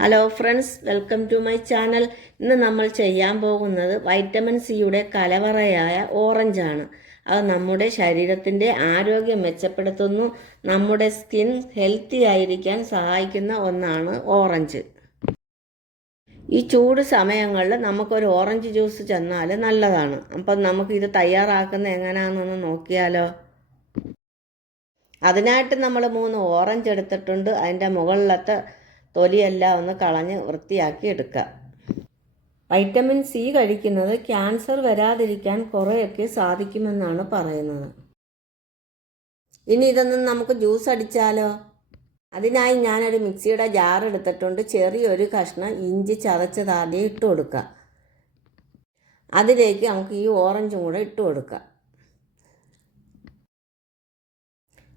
Hello friends, welcome to my channel. ഇന്ന് നമ്മൾ ചെയ്യാൻ പോകുന്നത് വൈറ്റമിൻ സിയുടെ കലവറയായ ഓറഞ്ചാണ്. അത് നമ്മുടെ ശരീരത്തിൻ്റെ ആരോഗ്യം മെച്ചപ്പെടുത്തുന്നു. നമ്മുടെ സ്കിൻ ഹെൽത്തി ആയിരിക്കാൻ സഹായിക്കുന്ന ഒന്നാണ് ഓറഞ്ച്. ഈ ചൂട് സമയങ്ങളിൽ നമുക്കൊരു ഓറഞ്ച് ജ്യൂസ് ചെന്നാൽ നല്ലതാണ്. അപ്പം നമുക്കിത് തയ്യാറാക്കുന്നത് എങ്ങനെയാണെന്നൊന്ന് നോക്കിയാലോ. അതിനായിട്ട് നമ്മൾ 3 ഓറഞ്ച് എടുത്തിട്ടുണ്ട്. അതിൻ്റെ മുകളിലത്തെ തൊലിയെല്ലാം ഒന്ന് കളഞ്ഞ് വൃത്തിയാക്കി എടുക്കുക. വൈറ്റമിൻ സി കഴിക്കുന്നത് ക്യാൻസർ വരാതിരിക്കാൻ കുറേയൊക്കെ സാധിക്കുമെന്നാണ് പറയുന്നത്. ഇനി ഇതൊന്നും നമുക്ക് ജ്യൂസ് അടിച്ചാലോ. അതിനായി ഞാനൊരു മിക്സിയുടെ ജാർ എടുത്തിട്ടുണ്ട്. ചെറിയൊരു കഷ്ണം ഇഞ്ചി ചതച്ചത് ആദ്യം ഇട്ട് കൊടുക്കുക. അതിലേക്ക് നമുക്ക് ഈ ഓറഞ്ചും കൂടെ ഇട്ട് കൊടുക്കുക.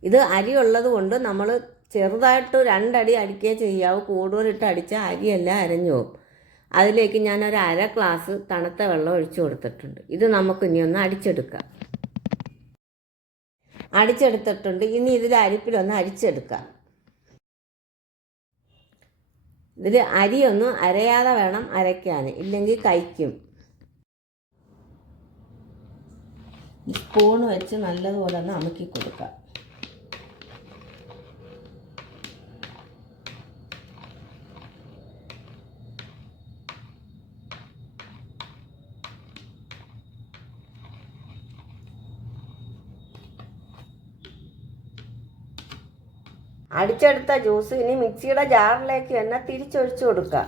ഇത് അരി ഉള്ളത് കൊണ്ട് നമ്മൾ ചെറുതായിട്ട് 2 അടി അടിക്കുകയേ ചെയ്യാവൂ. കൂടുതലിട്ട് അടിച്ചാൽ അരിയെല്ലാം അരഞ്ഞു പോകും. അതിലേക്ക് ഞാനൊരു 1/2 ഗ്ലാസ് തണുത്ത വെള്ളം ഒഴിച്ചു കൊടുത്തിട്ടുണ്ട്. ഇത് നമുക്ക് ഇനി ഒന്ന് അടിച്ചെടുക്കാം. അടിച്ചെടുത്തിട്ടുണ്ട്. ഇനി ഇതിൽ അരിപ്പിലൊന്ന് അരിച്ചെടുക്കാം. ഇതിൽ അരിയൊന്നും അരയാതെ വേണം അരയ്ക്കാൻ, ഇല്ലെങ്കിൽ കഴിക്കും. സ്പൂൺ വെച്ച് നല്ലതുപോലെ ഒന്ന് അമുക്കി കൊടുക്കാം. അടിച്ചെടുത്ത ജ്യൂസ് ഇനി മിക്സിയുടെ ജാറിലേക്ക് തന്നെ തിരിച്ചൊഴിച്ചു കൊടുക്കുക.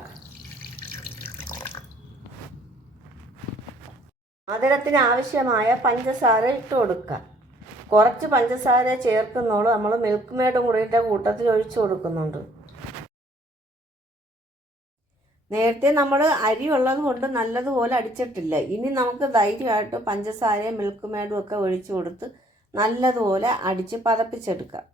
മധുരത്തിന് ആവശ്യമായ പഞ്ചസാര ഇട്ട് കൊടുക്കുക. കുറച്ച് പഞ്ചസാര ചേർക്കുന്നുള്ളൂ. നമ്മൾ മിൽക്ക് മെയ്ഡും കൂടിയിട്ട് കൂട്ടത്തിൽ ഒഴിച്ചു കൊടുക്കുന്നുണ്ട്. നേരത്തെ നമ്മൾ അരി ഉള്ളത് കൊണ്ട് നല്ലതുപോലെ അടിച്ചിട്ടില്ല. ഇനി നമുക്ക് ധൈര്യമായിട്ട് പഞ്ചസാരയും മിൽക്ക് മെയ്ഡും ഒക്കെ ഒഴിച്ചു കൊടുത്ത് നല്ലതുപോലെ അടിച്ച് പതപ്പിച്ചെടുക്കുക.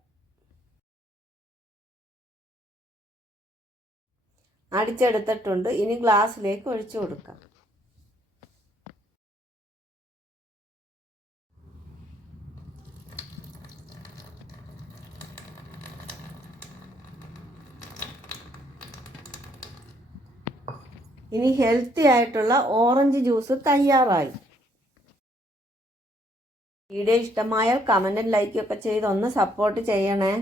അടിച്ചെടുത്തിട്ടുണ്ട്. ഇനി ഗ്ലാസ്സിലേക്ക് ഒഴിച്ചു കൊടുക്കാം. ഇനി ഹെൽത്തി ആയിട്ടുള്ള ഓറഞ്ച് ജ്യൂസ് തയ്യാറായി. വീഡിയോ ഇഷ്ടമായാൽ കമൻറ്റും ലൈക്കും ഒക്കെ ചെയ്ത് ഒന്ന് സപ്പോർട്ട് ചെയ്യണേ.